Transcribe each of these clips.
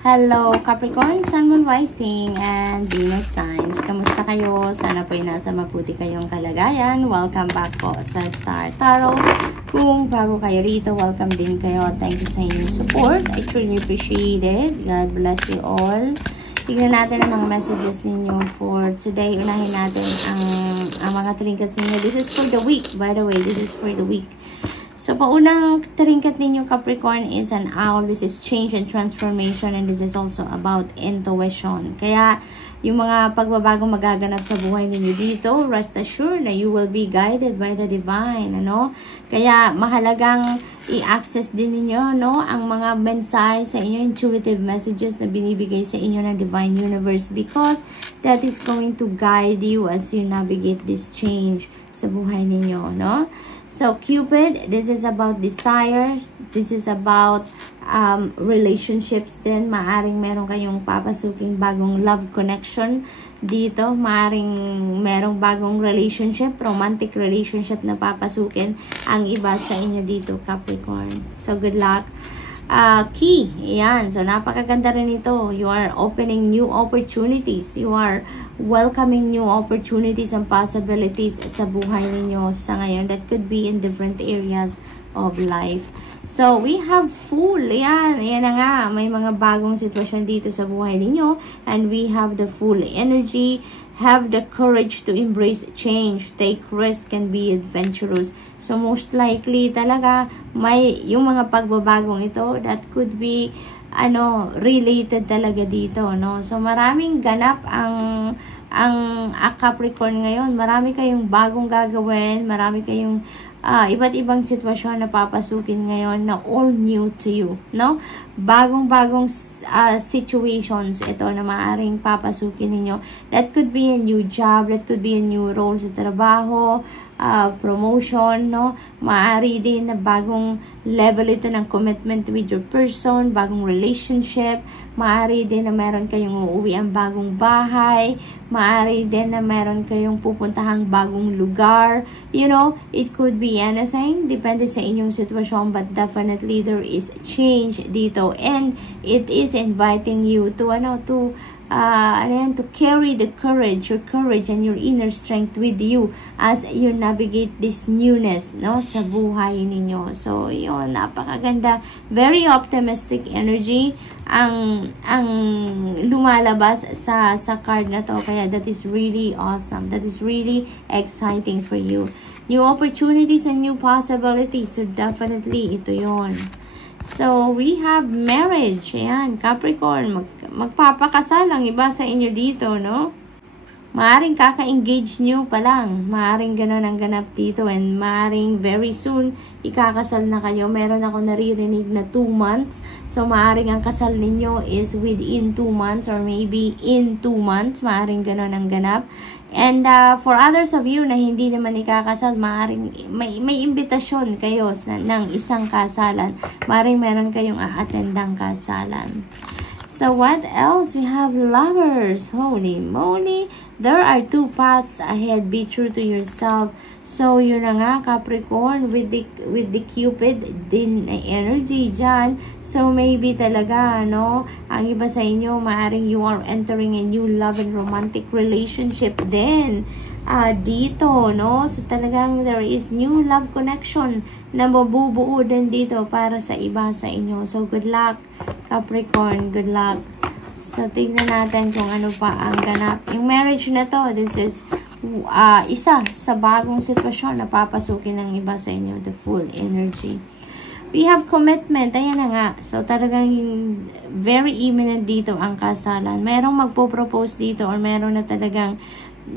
Hello Capricorn, Sun, Moon, Rising, and Venus signs. Kamusta kayo? Sana po ay nasa mabuti kayong kalagayan. Welcome back po sa Star Tarot. Kung bago kayo rito, welcome din kayo. Thank you sa inyong support. I truly appreciate it. God bless you all. Tignan natin ang mga messages ninyo for today. Unahin natin ang mga trinkets ninyo. This is for the week. By the way, this is for the week. So, paunang trinket ninyo Capricorn is an owl. This is change and transformation, and this is also about intuition. Kaya, yung mga pagbabagong magaganap sa buhay ninyo dito, rest assured na you will be guided by the divine, ano? Kaya, mahalagang i-access din ninyo, no? Ang mga mensahe sa inyo, intuitive messages na binibigay sa inyo ng divine universe, because that is going to guide you as you navigate this change sa buhay ninyo, no? So, Cupid, this is about desire. This is about relationships din. Maaring meron kayong papasuking bagong love connection dito. Maaring merong bagong relationship, romantic relationship na papasukin ang iba sa inyo dito, Capricorn. So, good luck. Key, yan. So, napakaganda rin ito. You are opening new opportunities. You are welcoming new opportunities and possibilities sa buhay ninyo sa ngayon. That could be in different areas of life. So, we have Fool. Yan. Yan na nga. May mga bagong sitwasyon dito sa buhay ninyo. And we have the Fool energy. Have the courage to embrace change. Take risk and be adventurous. So, most likely talaga may yung mga pagbabagong ito that could be related talaga dito, no? So, maraming ganap ang Capricorn ngayon. Marami kayong bagong gagawin, marami kayong iba't ibang sitwasyon na papasukin ngayon na all new to you, no? Bagong-bagong situations ito na maaaring papasukin ninyo. That could be a new job, that could be a new role sa trabaho, promotion, no? Maaari din na bagong level ito ng commitment with your person, bagong relationship. Maaari din na meron kayong uuwi ang bagong bahay. Maaari din na meron kayong pupuntahang bagong lugar. You know, it could be anything. Depende sa inyong sitwasyon, but definitely there is change dito. And it is inviting you to to carry the courage, your courage and your inner strength with you as you navigate this newness, no, sa buhay ninyo. So, yun, napakaganda. Very optimistic energy ang lumalabas sa card na to. Kaya that is really awesome. That is really exciting for you. New opportunities and new possibilities. So, definitely, ito yun. So, we have marriage. Ayan, Capricorn. Magpapakasal ang iba sa inyo dito, no? Maaring kaka-engage nyo pa lang. Maaring ganun ang ganap dito. And maaring very soon, ikakasal na kayo. Meron ako naririnig na 2 months. So, maaring ang kasal ninyo is within 2 months or maybe in 2 months. Maaring ganun ang ganap. And for others of you na hindi naman ikakasal, maaring may imbitasyon kayo ng isang kasalan. Maaring meron kayong a-attendang kasalan. So, what else? We have lovers. Holy moly. There are 2 paths ahead. Be true to yourself. So, yun na nga, Capricorn, with the Cupid din energy dyan. So, maybe talaga, no? Ang iba sa inyo, maaring you are entering a new love and romantic relationship din. Dito, no? So, talagang there is new love connection na mabubuo din dito para sa iba sa inyo. So, good luck, Capricorn. Good luck. So, tignan natin kung ano pa ang ganap. Yung marriage na to, this is isa sa bagong sitwasyon na papasukin ng iba sa inyo. The Full energy. We have commitment. Ayan na nga. So, talagang very imminent dito ang kasalan. Merong magpo-propose dito or meron na talagang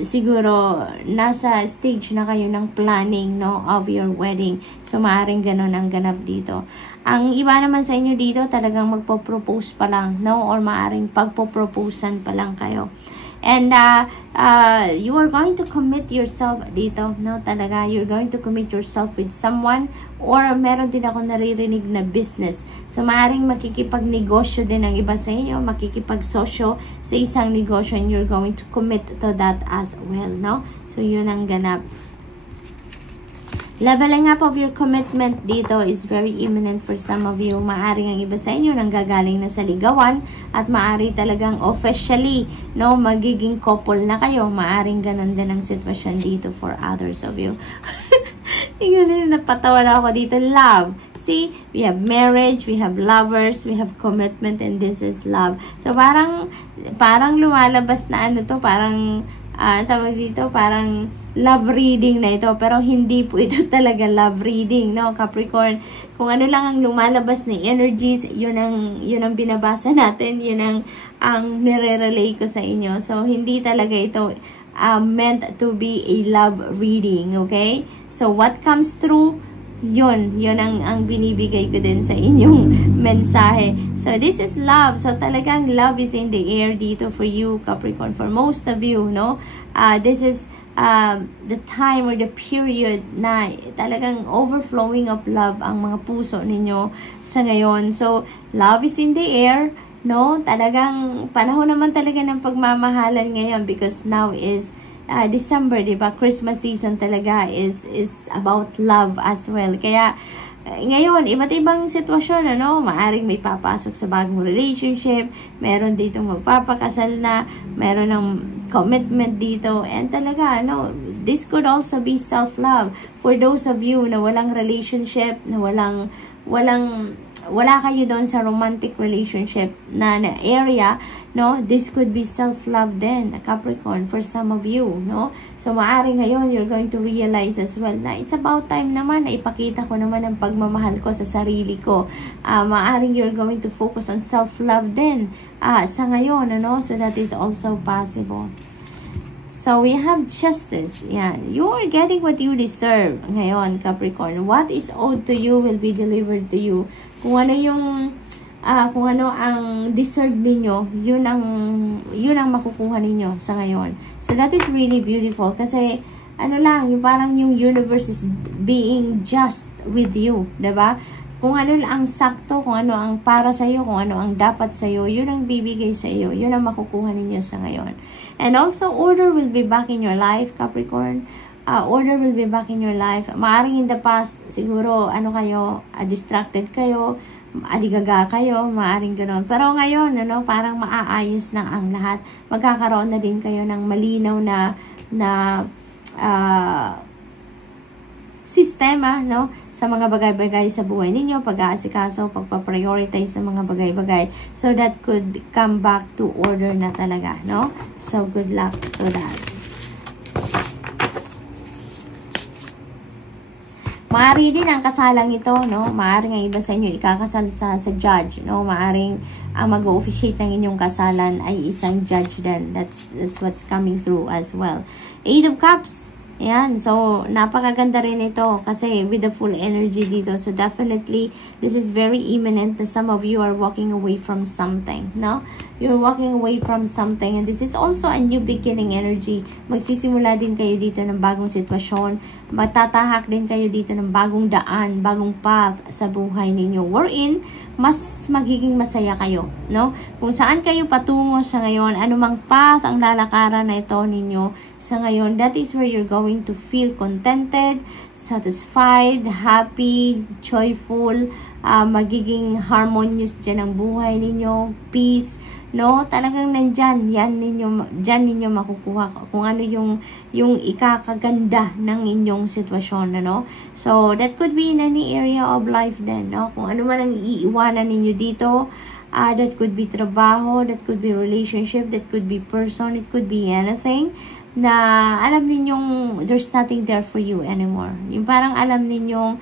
siguro nasa stage na kayo ng planning, no, of your wedding. So, maaring ganun ang ganap dito. Ang iba naman sa inyo dito, talagang magpo-propose pa lang, no, or maaring pagpo-proposean pa lang kayo. And you are going to commit yourself dito, no? Talaga, you're going to commit yourself with someone, or meron din ako naririnig na business. So, maaaring makikipagnegosyo din ang iba sa inyo, makikipagsosyo sa isang negosyo, and you're going to commit to that as well, no? So, yun ang ganap. Leveling up of your commitment dito is very imminent for some of you. Maaring ang iba sa inyo nanggagaling na sa ligawan at maari talagang officially, no, magiging couple na kayo. Maaring ganun din ang sitwasyon dito for others of you. Tingnan, napatawa na ako dito. Love. See, we have marriage, we have lovers, we have commitment, and this is love. So, parang lumalabas na ano to, parang tawag dito, parang love reading na ito, pero hindi po ito talaga love reading, no, Capricorn. Kung ano lang ang lumalabas na energies, yun ang binabasa natin, yun ang nire-relay ko sa inyo. So, hindi talaga ito meant to be a love reading, okay? So, what comes through, yun ang binibigay ko din sa inyong mensahe. So, this is love. So, talagang love is in the air dito for you, Capricorn. For most of you, no? This is the time or the period na talagang overflowing of love ang mga puso ninyo sa ngayon. So, love is in the air, no? Talagang panahon naman talaga ng pagmamahalan ngayon because now is December, diba? Christmas season talaga is about love as well. Kaya, ngayon, iba't ibang sitwasyon, ano? Maaring may papasok sa bagong relationship, meron dito magpapakasal na, meron ng commitment dito, and talaga, ano, this could also be self-love. For those of you na walang relationship, na wala kayo doon sa romantic relationship na area, no, this could be self-love then, Capricorn, for some of you, no. So, maaring ngayon, you're going to realize as well na it's about time naman na ipakita ko naman ang pagmamahal ko sa sarili ko. Maaring you're going to focus on self-love then sa ngayon, ano, so that is also possible. So, we have justice. Yan. You are getting what you deserve ngayon, Capricorn. What is owed to you will be delivered to you. Kung ano ang deserve ninyo, yun ang makukuha ninyo sa ngayon. So, that is really beautiful. Kasi, ano lang, yung parang yung universe is being just with you. Diba? Kung ano ang sakto, kung ano ang para sa'yo, kung ano ang dapat sa'yo, yun ang bibigay sa'yo. Yun ang makukuha ninyo sa ngayon. And also, order will be back in your life, Capricorn. Order will be back in your life. Maaring in the past, siguro, ano kayo, distracted kayo, aligaga kayo, maaring gano'n. Pero ngayon, ano, parang maaayos na ang lahat. Magkakaroon na din kayo ng malinaw na sistema, no, sa mga bagay-bagay sa buhay ninyo, pag-aasikaso, pagpa-prioritize sa mga bagay-bagay. So, that could come back to order na talaga, no? So, good luck to that. Maari din ang kasalang ito, no? Maaring ang iba sa inyo ikakasal sa judge, no? Maaring ang mag-officiate ng inyong kasalan ay isang judge din. That's what's coming through as well. 8 of Cups. Ayan, so napakaganda rin ito kasi with the full energy dito. So definitely, this is very imminent that some of you are walking away from something, no? You're walking away from something and this is also a new beginning energy. Magsisimula din kayo dito ng bagong sitwasyon. Matatahak din kayo dito ng bagong daan, bagong path sa buhay ninyo. Wherein, mas magiging masaya kayo, no? Kung saan kayo patungo sa ngayon, anumang path ang lalakaran na ito ninyo sa ngayon, that is where you're going to feel contented, satisfied, happy, joyful, magiging harmonious dyan ang buhay ninyo, peace, no? Talagang nandyan, dyan ninyo makukuha kung ano yung ikakaganda ng inyong sitwasyon, no? So, that could be in any area of life then, no? Kung ano man ang iiwanan ninyo dito, that could be trabaho, that could be relationship, that could be person, it could be anything na alam ninyong there's nothing there for you anymore. Yung parang alam ninyong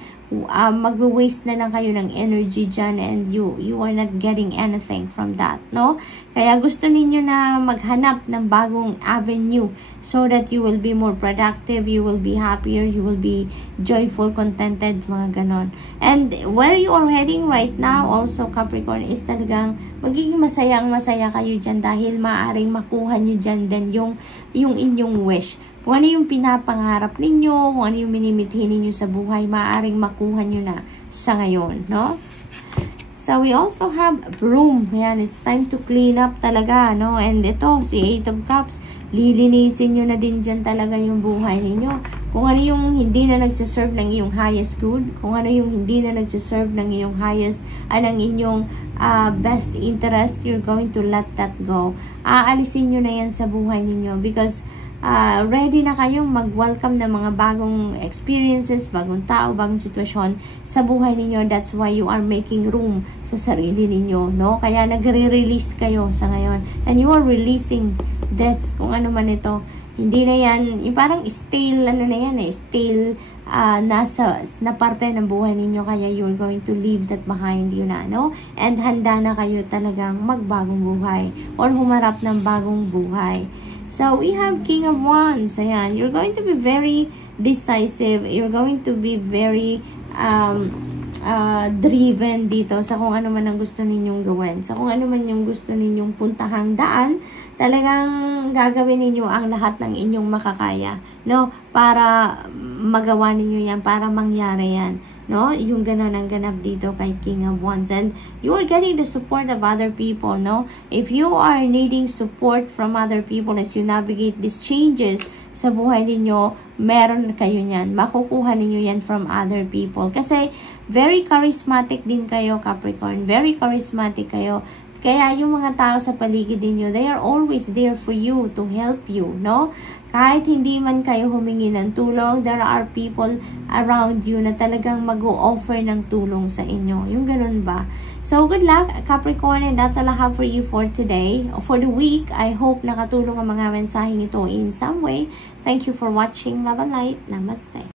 magwe-waste na lang kayo ng energy dyan and you are not getting anything from that, no? Kaya gusto ninyo na maghanap ng bagong avenue so that you will be more productive, you will be happier, you will be joyful, contented, mga ganon. And where you are heading right now also, Capricorn, is talagang magiging masaya kayo dyan dahil maaaring makuha nyo dyan din yung inyong wish. Kung ano yung pinapangarap ninyo, kung ano yung minimithi ninyo sa buhay, maaaring makuha nyo na sa ngayon, no? So, we also have broom. Ayan, it's time to clean up talaga, no? And ito, si 8 of Cups, lilinisin nyo na din dyan talaga yung buhay ninyo. kung ano yung hindi na nagsiserve ng iyong highest good, kung ano yung hindi na nagsiserve ng iyong highest, ng inyong best interest, you're going to let that go. Aalisin nyo na yan sa buhay ninyo because ready na kayong mag-welcome ng mga bagong experiences, bagong tao, bagong sitwasyon sa buhay ninyo. That's why you are making room sa sarili ninyo, no? Kaya nagre-release kayo sa ngayon. And you are releasing this, kung ano man ito. Hindi na yan, yung parang stale, ano na yan stale na parte ng buhay ninyo. Kaya you're going to leave that behind you na, no? And handa na kayo talagang magbagong buhay or humarap ng bagong buhay. So, we have King of Wands. Ayan, you're going to be very decisive. You're going to be very driven dito sa kung ano man ang gusto ninyong gawin. Sa kung ano man yung gusto ninyong puntahang daan, talagang gagawin ninyo ang lahat ng inyong makakaya, no? Para magawa ninyo yan, para mangyari yan, no? Yung ganon ang ganap dito kay King of Wands. And you are getting the support of other people, no? If you are needing support from other people as you navigate these changes sa buhay ninyo, meron kayo niyan. Makukuha ninyo yan from other people. Kasi very charismatic din kayo, Capricorn. Very charismatic kayo. Kaya yung mga tao sa paligid ninyo, they are always there for you, to help you, no? Kahit hindi man kayo humingi ng tulong, there are people around you na talagang mag-o-offer ng tulong sa inyo. Yung ganun ba? So, good luck, Capricorn, and that's all I have for you for today. For the week, I hope nakatulong ang mga mensaheng ito in some way. Thank you for watching. Love and light. Namaste.